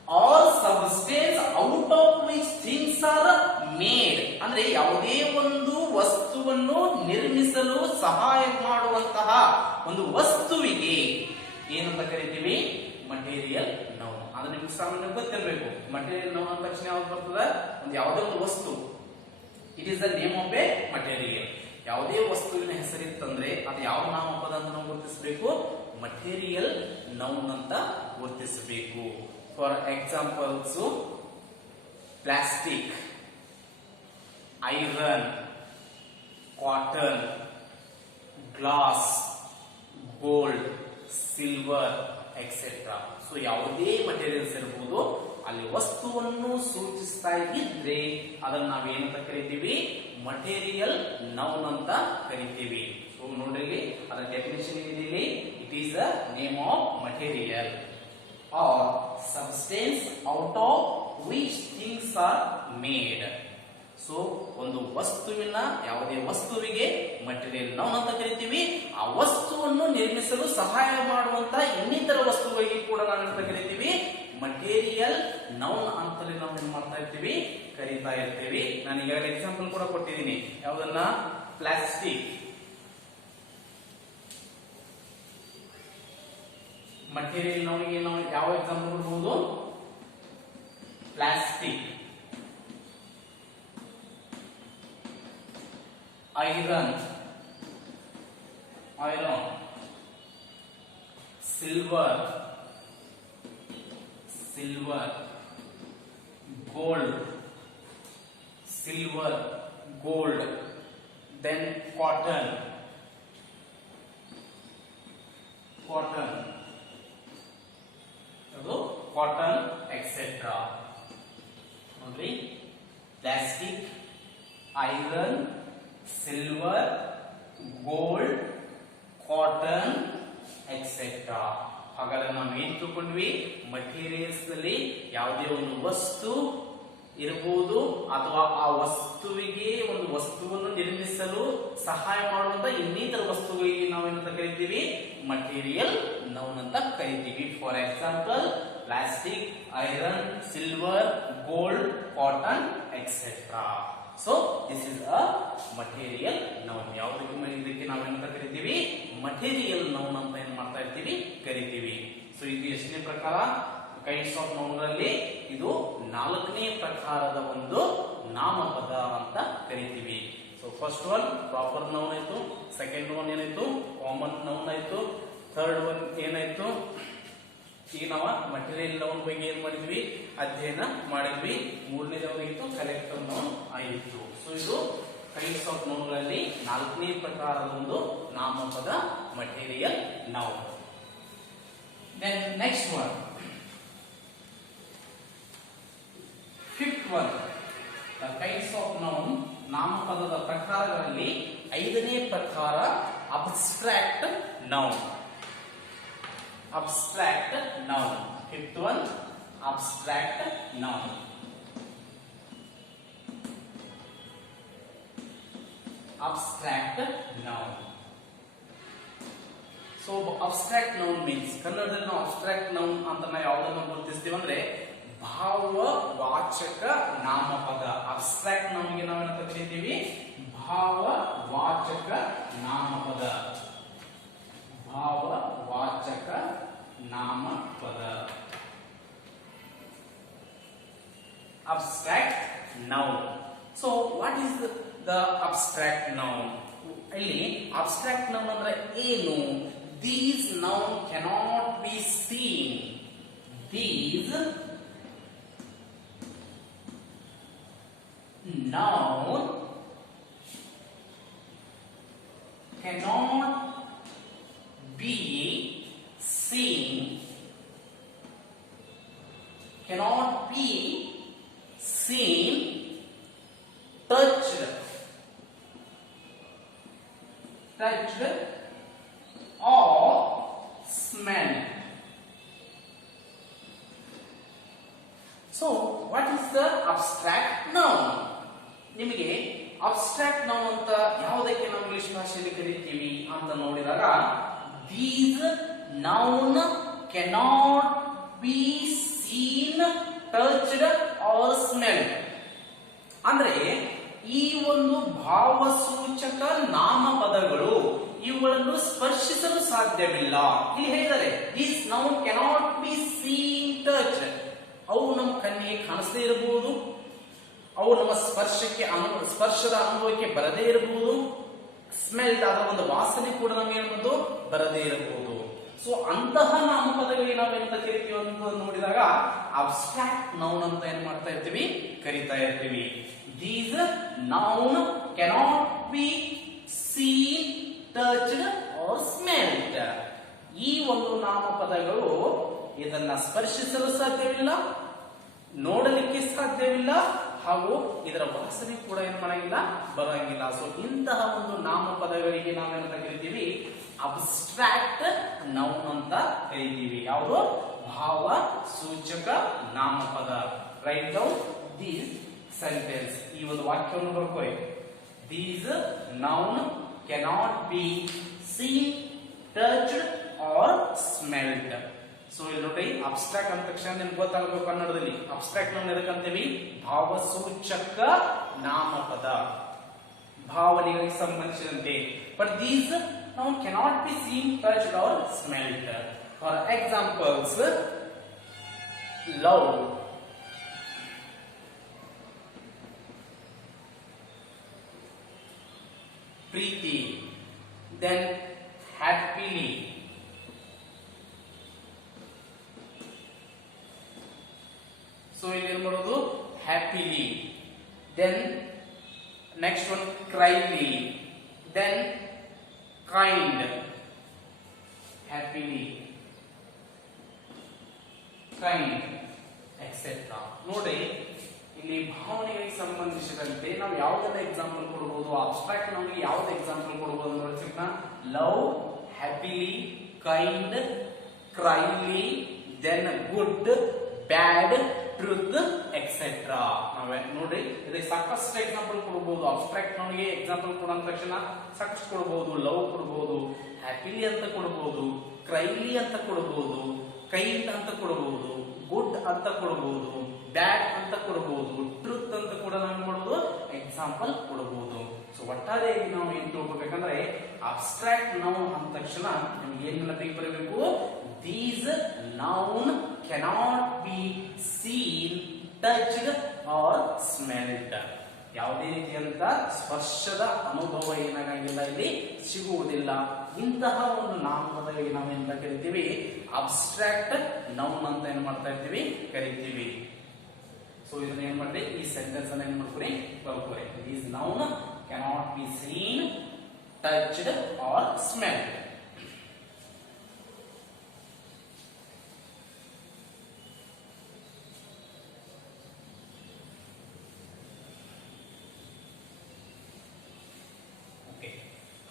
or substance out of which things are made. ಅಂದ್ರೆ ಯಾವುದೇ ಒಂದು ವಸ್ತುವನ್ನು ನಿರ್ಮಿಸಲು ಸಹಾಯ ಮಾಡುವಂತಹ ಒಂದು ವಸ್ತುವಿಗೆ ಏನಂತ ಕರಿತೀವಿ, ಮಟೀರಿಯಲ್ ನೌನ್. ಅಂದ್ರೆ ನಿಮ್ಗೆ ಸಾಮಾನ್ಯ ಗೊತ್ತಿರಬೇಕು, ಮಟೀರಿಯಲ್ ನೌನ್ ಅಂದ ತಕ್ಷಣ ಯಾವ್ದು ಬರ್ತದೆ, ಒಂದು ಯಾವುದೇ ಒಂದು ವಸ್ತು. It is the name of A material. ಯಾವುದೇ ವಸ್ತುವಿನ ಹೆಸರಿತ್ತಂದ್ರೆ ಅದು ಯಾವ ನಾಮಪದ ಅಂತ ನಾವು ಗುರುತಿಸಬೇಕು, ಮಟೀರಿಯಲ್ ನೌನ್ ಅಂತ ಗುರುತಿಸಬೇಕು. For examples plastic, iron, cotton, glass, gold, silver etcetera. So ಯಾವುದೇ ಮಟೀರಿಯಲ್ಸ್ ಇರಬಹುದು, ಅಲ್ಲಿ ವಸ್ತುವನ್ನು ಸೂಚಿಸ್ತಾ ಇದ್ರೆ ಅದನ್ನ ನಾವೇನಂತ ಕರಿತೀವಿ, ಮಟೀರಿಯಲ್ ನೌನ್ ಅಂತ ಕರಿತೀವಿ. ಸೊ ನೋಡ್ರಿ ಅದರ ಡೆಫಿನೇಷನ್ ಏನಿದೆ, it is a name of material or substance out of which things are made. So ಒಂದು ವಸ್ತುವಿನ, ಯಾವುದೇ ವಸ್ತುವಿಗೆ ಮಟೀರಿಯಲ್ ನೌನ್ ಅಂತ ಕರಿತೀವಿ. ಆ ವಸ್ತುವನ್ನು ನಿರ್ಮಿಸಲು ಸಹಾಯ ಮಾಡುವಂತ ಇನ್ನಿತರ ವಸ್ತುಗಳಿಗೆ ಕೂಡ ನಾವೇನಂತ ಕರಿತೀವಿ, ಮಟೀರಿಯಲ್ ನೌನ್ ಅಂತಲೇ ನಾವು ಏನ್ ಮಾಡ್ತಾ ಇರ್ತೀವಿ, ಕರೀತಾ ಇರ್ತೀವಿ. ನಾನು ಈಗಾಗಲೇ ಎಕ್ಸಾಂಪಲ್ ಕೂಡ ಕೊಟ್ಟಿದ್ದೀನಿ. ಯಾವುದನ್ನ? ಪ್ಲಾಸ್ಟಿಕ್. ಮಟೀರಿಯಲ್ ನೌನ್ಗೆ ನಾವು ಯಾವ ಎಕ್ಸಾಂಪಲ್ ಕೊಡಬಹುದು? Plastic, iron, silver, gold, then cotton, etc. ನೋಡ್ರಿ, plastic, iron, silver, gold, cotton etcetera. ಹಾಗಾದ್ರೆ ನಾವು ಏನ್ ತಿಳ್ಕೊಂಡ್ವಿ, ಮಟೀರಿಯಲ್ಸ್ ನಲ್ಲಿ ಯಾವುದೇ ಒಂದು ವಸ್ತು ಇರಬಹುದು ಅಥವಾ ಆ ವಸ್ತುವಿಗೆ ಒಂದು ವಸ್ತುವನ್ನು ನಿರ್ಮಿಸಲು ಸಹಾಯ ಮಾಡುವಂತ ಇನ್ನಿತರ ವಸ್ತುಗಳಿಗೆ ನಾವೇನಂತ ಕರಿತೀವಿ, ಮಟೀರಿಯಲ್ ನೌನ್ ಅಂತ ಕರಿತೀವಿ. For example plastic, iron, silver, gold, cotton etcetera. So this is a material noun. ಇದಕ್ಕೆ ನಾವೇನಂತ ಕರಿತೀವಿ, ಮಟೀರಿಯಲ್ ನೌನ್ ಅಂತ ಏನ್ ಮಾಡ್ತಾ ಇರ್ತೀವಿ, ಕರಿತೀವಿ. ಸೊ ಇದು ಎಷ್ಟನೇ ಪ್ರಕಾರ ಕೈಂಡ್ಸ್ ಆಫ್ ನೌನ್ ಗಳಲ್ಲಿ? ಇದು 4ನೇ ಪ್ರಕಾರದ ಒಂದು ನಾಮಪದ ಅಂತ ಕರಿತೀವಿ. So first one proper noun ಆಯ್ತು, ಸೆಕೆಂಡ್ ಒನ್ ಏನಾಯ್ತು, ಕಾಮನ್ ನೌನ್ ಆಯ್ತು, ಥರ್ಡ್ ಒನ್ ಏನಾಯ್ತು, ಈಗ ನಾವು ಮಟೀರಿಯಲ್ ನೌನ್ ಬಗ್ಗೆ ಏನ್ ಮಾಡಿದ್ವಿ, ಅಧ್ಯಯನ ಮಾಡಿದ್ವಿ. ಮೂರನೇದಾಗಿತ್ತು ಕಲೆಕ್ಟಿವ್ ನೌನ್ ಆಯಿತು. ಸೊ ಇದು ಕೈಂಡ್ಸ್ ಆಫ್ ನೌನ್ ಗಳಲ್ಲಿ 4ನೇ ಪ್ರಕಾರದ ಒಂದು ನಾಮಪದ material noun. Then next one, fifth one, the kinds of noun, ನಾಮಪದದ ಪ್ರಕಾರಗಳಲ್ಲಿ 5ನೇ ಪ್ರಕಾರ abstract noun. Abstract noun. Fifth one, abstract noun. Abstract noun. So abstract noun means, ಕನ್ನಡದಲ್ಲಿ ನಾವು abstract noun ಅಂತ ನಾವು ಯಾವುದನ್ನು ಗುರುತಿಸ್ತೀವಿ ಅಂದ್ರೆ ಭಾವವಾಚಕ ನಾಮಪದ. abstract noun ಗೆ ನಾವು ಏನಂತ ಕರೀತೀವಿ, ಭಾವವಾಚಕ ನಾಮಪದ. ಭಾವವಾಚಕ ನಾಮಪದ. Abstract noun. So what is the abstract noun? ಇಲ್ಲಿ abstract noun ಅಂದ್ರೆ ಏನು? These noun cannot be seen. These noun cannot be seen, cannot be seen, touched or smelled. So what is the abstract noun? ನಿಮಗೆ abstract noun ಅಂತ ಯಾವುದಕ್ಕೆ ನಾವು English ಭಾಷೆಯಲ್ಲಿ ಕರೀತೀವಿ ಅಂತ ನೋಡಿದಾಗ, these noun cannot be seen, touched or smelled. ಅಂದ್ರೆ ಈ ಒಂದು ಭಾವಸೂಚಕ ನಾಮಪದಗಳು ಇವುಗಳನ್ನು ಸ್ಪರ್ಶಿಸಲು ಸಾಧ್ಯವಿಲ್ಲ. ಇಲ್ಲಿ ಹೇಳಿದರೆ these noun cannot be seen, touched. ಅವು ನಮ್ಮ ಕಣ್ಣಿಗೆ ಕಾಣಿಸದೇ ಇರಬಹುದು, ಅವು ನಮ್ಮ ಸ್ಪರ್ಶದ ಅನುಭವಕ್ಕೆ ಬರದೇ ಇರಬಹುದು, ಸ್ಮೆಲ್ ಅದರ ಒಂದು ವಾಸನೆ ಕೂಡ ನಮಗೆ ಬರದೇ ಇರಬಹುದು. ಸೊ ಅಂತಹ ನಾಮಪದಗಳಿಗೆ ನಾವೇನಂತ ಕರಿತೀವಿ ಅಂತ ನೋಡಿದಾಗ ಅಬ್ಸ್ಟ್ರಾಕ್ಟ್ ನೌನ್ ಅಂತ ಏನ್ ಮಾಡ್ತಾ ಇರ್ತೀವಿ, ಕರಿತಾ ಇರ್ತೀವಿ. These noun cannot be seen, touched or smelled. ಈ ಒಂದು ನಾಮಪದಗಳು ಇದನ್ನ ಸ್ಪರ್ಶಿಸಲು ಸಾಧ್ಯವಿಲ್ಲ, ನೋಡಲಿಕ್ಕೆ ಸಾಧ್ಯವಿಲ್ಲ, ಹಾಗೂ ಇದರ ವಾಸನೆ ಕೂಡ ಏನ್ ಮಾಡಂಗಿಲ್ಲ, ಬರಂಗಿಲ್ಲ. ಸೊ ಇಂತಹ ಒಂದು ನಾಮಪದಗಳಿಗೆ ನಾವೇನಂತ ಕರಿತೀವಿ, ಅಬ್ಸ್ಟ್ರಾಕ್ಟ್ ನೌನ್ ಅಂತ ಕರಿತೀವಿ. ಯಾವುದು? ಭಾವ ಸೂಚಕ ನಾಮಪದ. Write down these sentence. ಈ ಒಂದು ವಾಕ್ಯವನ್ನು ಬರ್ಕೊಳ್ಳಿ. These noun cannot be seen, touched or smelled. So ಇಲ್ಲಿ ನೋಡಿ, ಅಬ್ಸ್ಟ್ರಾಕ್ಟ್ ಅಂದ ತಕ್ಷಣ ನಿಮ್ಗೆ ಗೊತ್ತಾಗಬೇಕು ಕನ್ನಡದಲ್ಲಿ. Abstract noun ಎದಕ್ಕಂತೀವಿ? ಭಾವಸೂಚಕ ನಾಮಪದ, ಭಾವನೆಗಳಿಗೆ ಸಂಬಂಧಿಸಿದಂತೆ. But these noun cannot be seen, touched or smelled. For examples, love, ಪ್ರೀತಿ, then happily, so ಇಲ್ಲಿ ಏನು ಮಾಡೋದು? happily, then next one cryly, then kind, happily, kind, etc. ನೋಡಿ, ಇಲ್ಲಿ ಭಾವನೆಗಳಿಗೆ ಸಂಬಂಧಿಸಿದಂತೆ ನಾವು ಯಾವುದೆಲ್ಲ ಎಕ್ಸಾಂಪಲ್ ಕೊಡಬಹುದು, ಅಬ್ಸ್ಟ್ರಾಕ್ಟ್ ನಮಗೆ ಯಾವ್ದು ಎಕ್ಸಾಂಪಲ್ ಕೊಡಬಹುದು ಅಂದ್ರೆ love, happily, kind, cruelly, then good, bad, truth, etcetera. ನಾವೇ ನೋಡಿ ಇದಕ್ಕೆ ಸಾಕಷ್ಟು ಎಕ್ಸಾಂಪಲ್ ಕೊಡಬಹುದು. ಅಬ್ಸ್ಟ್ರಾಕ್ಟ್ ನಮಗೆ ಎಕ್ಸಾಂಪಲ್ ಕೊಡೋ ತಕ್ಷಣ ಸಾಕಷ್ಟು ಕೊಡಬಹುದು. ಲವ್ ಕೊಡಬಹುದು, ಹ್ಯಾಪಿಲಿ ಅಂತ ಕೊಡಬಹುದು, ಕ್ರೈಲಿ ಅಂತ ಕೊಡಬಹುದು, ಕೈಂಡ್ ಅಂತ ಕೊಡಬಹುದು, ಗುಡ್ ಅಂತ ಕೊಡಬಹುದು, ಬ್ಯಾಡ್ ಅಂತ ಕೊಡಬಹುದು, ಟ್ರೂತ್ ಅಂತ ಕೂಡ ನಾವು ಮಾಡಬಹುದು ಎಕ್ಸಾಂಪಲ್ ಕೊಡಬಹುದು. ಸೊ ಒಟ್ಟಾರೆಯಾಗಿ ನಾವು ಏನ್ ತಿಳ್ಕೊಬೇಕಂದ್ರೆ, ಅಬ್ಸ್ಟ್ರಾಕ್ಟ್ ನೌನ್ ಅಂದ ತಕ್ಷಣ ನಮ್ಗೆ ಏನ್ ನೆನಪಿಗೆ ಬರಬೇಕು? These noun cannot be seen, touched or smelled. ಯಾವುದೇ ರೀತಿಯಂತ ಸ್ಪರ್ಶದ ಅನುಭವ ಏನಾಗಂಗಿಲ್ಲ, ಇಲ್ಲಿ ಸಿಗುವುದಿಲ್ಲ. ಇಂತಹ ಒಂದು ನಾಮಪದಗಳಿಗೆ ನಾವು ಎಂತ ಕರಿತೀವಿ? ಅಬ್ಸ್ಟ್ರಾಕ್ಟ್ ನೌನ್ ಅಂತ ಏನ್ ಮಾಡ್ತಾ ಇರ್ತೀವಿ, ಕರಿತೀವಿ. ಸೊ ಇದನ್ನ ಏನ್ ಮಾಡ್ರಿ, ಈ ಸೆಂಟೆನ್ಸ್ ಅನ್ನ ಏನ್ ಮಾಡ್ಕೊರಿ, ಬರ್ಕೊರಿ. These noun cannot be seen, touched or smelled.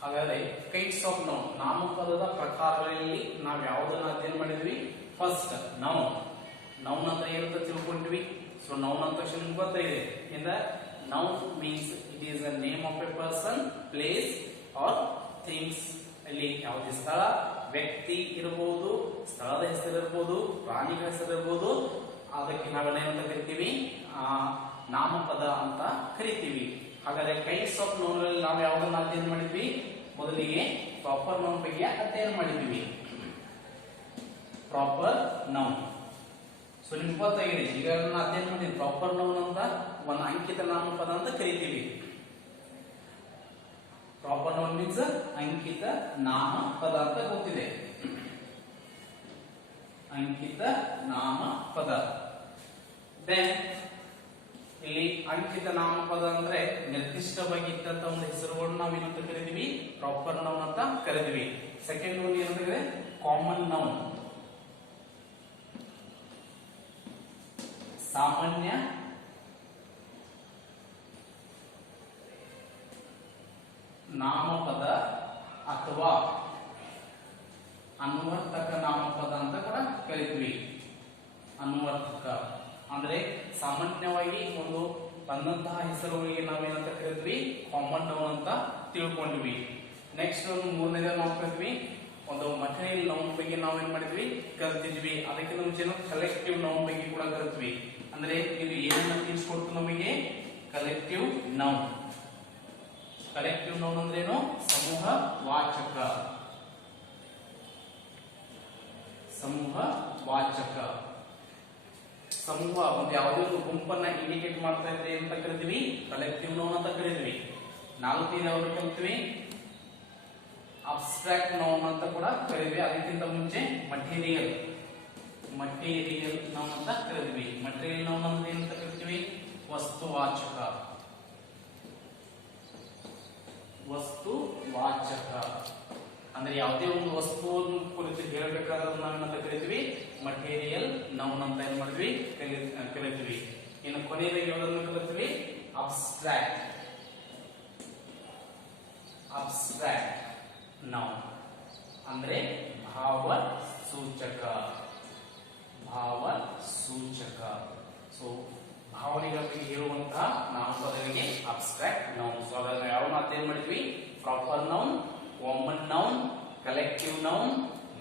ಹಾಗಾದ್ರೆ ಕೈಂಡ್ಸ್ ಆಫ್ ನೌನ್, ನಾಮಪದದ ಪ್ರಕಾರಗಳಲ್ಲಿ ನಾವು ಯಾವುದನ್ನ ಅಧ್ಯಯನ ಮಾಡಿದ್ವಿ? First noun. ನೌನ್ ಅಂತ ಏನಂತ ತಿಳ್ಕೊಂಡ್ವಿ. ಸೊ ನೌನ್ ಅಂತ ತಕ್ಷಣ ನಿಮ್ಗೆ ಗೊತ್ತಾಗಿದೆ. ಇಂದ noun means it is a name of a person, place or things. ಇಲ್ಲಿ ಯಾವುದೇ ಸ್ಥಳ, ವ್ಯಕ್ತಿ ಇರಬಹುದು, ಸ್ಥಳದ ಹೆಸರು ಇರಬಹುದು, ಪ್ರಾಣಿಗಳ ಹೆಸರು ಇರಬಹುದು. ಅದಕ್ಕೆ ನಾವೇನಂತ ಕರಿತೀವಿ? ನಾಮಪದ ಅಂತ ಕರಿತೀವಿ. ಹಾಗಾದ್ರೆ ಕೈಂಡ್ಸ್ ಆಫ್ ನೌನ್ ಅಲ್ಲಿ ನಾವು ಯಾವುದನ್ನ ಅಧ್ಯಯನ ಮಾಡಿದ್ವಿ? ಮೊದಲಿಗೆ ಪ್ರಾಪರ್ ನೌನ್ ಬಗ್ಗೆ ಅಧ್ಯಯನ ಮಾಡಿದ್ವಿ. Proper noun. ಸೊ ನಿಮ್ಗೆ ಗೊತ್ತಾಗಿದೆ, ಈಗ ಅಧ್ಯಯನ ಮಾಡಿದ್ವಿ. ಪ್ರಾಪರ್ ನೌನ್ ಅಂತ ಒಂದು ಅಂಕಿತ ನಾಮಪದ ಅಂತ ಕರಿತೀವಿ. ಪ್ರಾಪರ್ ನೌನ್ ಮೀನ್ಸ್ ಅಂಕಿತ ನಾಮಪದ ಅಂತ ಗೊತ್ತಿದೆ. ಅಂಕಿತ ನಾಮಪದ. ದೆನ್ ಇಲ್ಲಿ ಅಂಕಿತ ನಾಮಪದ ಅಂದ್ರೆ ನಿರ್ದಿಷ್ಟವಾಗಿ ಇದ್ದಂತ ಒಂದು ಹೆಸರುಗಳನ್ನು ನಾವು ಏನಂತ ಕರಿತೀವಿ? ಪ್ರಾಪರ್ ನೌನ್ ಅಂತ ಕರಿತೀವಿ. ಸೆಕೆಂಡ್ ಒಂದು ಏನಂದ್ರೆ ಕಾಮನ್ ನೌನ್, ಸಾಮಾನ್ಯ ನಾಮಪದ ಅಥವಾ ಅನ್ವರ್ಥಕ ನಾಮಪದ ಅಂತ ಕೂಡ ಕರಿತೀವಿ. ಅನ್ವರ್ಥಕ ಅಂದ್ರೆ ಸಾಮಾನ್ಯವಾಗಿ ಒಂದು ಬಂದಂತಹ ಹೆಸರುಗಳಿಗೆ ನಾವೇನಂತ ಕರಿದ್ವಿ? ಕಾಮನ್ ನೌನ್ ಅಂತ ತಿಳ್ಕೊಂಡ್ವಿ. ನೆಕ್ಸ್ಟ್ ಒಂದು ಮೂರನೇದ ನಾವು ಕರಿದ್ವಿ ಒಂದು ಮಟೀರಿಯಲ್ ನೌನ್ ಬಗ್ಗೆ ನಾವೇನ್ ಮಾಡಿದ್ವಿ? ಕಲ್ತಿದ್ವಿ. ಅದಕ್ಕಿಂತ ಮುಂಚೆ ಕಲೆಕ್ಟಿವ್ ನೌನ್ ಬಗ್ಗೆ ಕೂಡ ಕಲ್ತ್ವಿ. ಅಂದ್ರೆ ಇದು ಏನನ್ನ ತಿಳಿಸ್ಕೊಡ್ತು ನಮಗೆ? Collective noun. ಕಲೆಕ್ಟಿವ್ ನೌನ್ ಅಂದ್ರೇನು? ಸಮೂಹ ವಾಚಕ. ಸಮೂಹ ವಾಚಕ. ಸಮೂಹ ಒಂದು ಯಾವುದೇ ಒಂದು ಗುಂಪನ್ನ ಇಂಡಿಕೇಟ್ ಮಾಡ್ತಾ ಇದ್ರೆ ಅಂತ ಕರಿತೀವಿ? ಕಲೆಕ್ಟಿವ್ ನೌನ್ ಅಂತ ಕರಿತೀವಿ. ನಾಲ್ಕನೇ ಯಾವ್ದು ಕಲ್ತೀವಿ? ಅಬ್ಸ್ಟ್ರಾಕ್ಟ್ ನೌನ್ ಅಂತ ಕೂಡ ಕರೀತೀವಿ. ಅದಕ್ಕಿಂತ ಮುಂಚೆ ಮಟೀರಿಯಲ್ ನೌನ್ ಅಂತ ಕರೀತೀವಿ. ಮಟೀರಿಯಲ್ ನೌನ್ ಅಂದ್ರೆ ಏನಂತ ಕರಿತೀವಿ? ವಸ್ತುವಾಚಕ. ಅಂದ್ರೆ ಯಾವುದೇ ಒಂದು ವಸ್ತುವನ್ನು ಕುರಿತು ಹೇಳಬೇಕಾದ್ರೆ ನಾವೇನಂತ ಕರಿತೀವಿ? ಮಟೀರಿಯಲ್ ನೌನ್ ಅಂತ ಏನ್ ಮಾಡ್ತೀವಿ? ಕರಿತೀವಿ. ಇನ್ನು ಕೊನೆಯದಾಗಿ ಯಾವುದನ್ನು ಕರಿತೀವಿ? ಅಬ್ಸ್ಟ್ರಾಕ್ಟ್ ನೌನ್ ಅಂದ್ರೆ ಭಾವ ಸೂಚಕ. ಸೊ ಭಾವನೆಗಳ ಬಗ್ಗೆ ಹೇಳುವಂತಹ ನಾಮಪದಗಳಿಗೆ ಅಬ್ಸ್ಟ್ರಾಕ್ಟ್ ನೌನ್. ಸೊ ಅದನ್ನು ಯಾವ ಅಧ್ಯಯನ ಮಾಡಿದ್ವಿ? Proper noun, common noun, collective noun,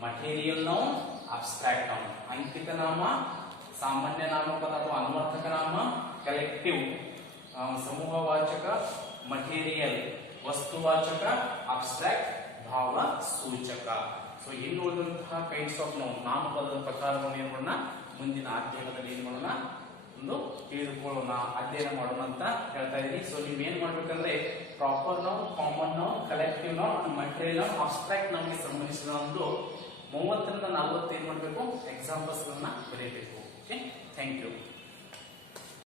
material noun, abstract noun. ಅಂಕಿತ ನಾಮ, ಸಾಮಾನ್ಯ ನಾಮಪದ ಅಥವಾ ಅನ್ವರ್ಥಕ ನಾಮ, ಕಲೆಕ್ಟಿವ್ ಸಮೂಹವಾಚಕ, ಮಟೀರಿಯಲ್ ವಸ್ತುವಾಚಕ, ಅಬ್ಸ್ಟ್ರಾಕ್ಟ್ ಭಾವ ಸೂಚಕ. ಸೊ ಇನ್ನು ಉಳಿದಂತಹ ಕೈಂಡ್ಸ್ ಆಫ್ ನೌನ್ ನಾಮಪದದ ಪ್ರಕಾರವನ್ನು ಏನ್ ಮಾಡೋಣ? ಮುಂದಿನ ಅಧ್ಯಯನದಲ್ಲಿ ಏನ್ ಮಾಡೋಣ? ಒಂದು ತಿಳಿದುಕೊಳ್ಳೋಣ, ಅಧ್ಯಯನ ಮಾಡೋಣ ಅಂತ ಹೇಳ್ತಾ ಇದೀನಿ. ಸೊ ನೀವ್ ಏನ್ ಮಾಡ್ಬೇಕಂದ್ರೆ proper noun, common noun, collective noun, material noun, abstract noun ಗೆ ಸಂಬಂಧಿಸಿದ ಒಂದು 30 ರಿಂದ 40 ಏನ್ ಮಾಡ್ಬೇಕು? ಎಕ್ಸಾಂಪಲ್ಸ್ ಗಳನ್ನ ಬರೀಬೇಕು. Okay, thank you.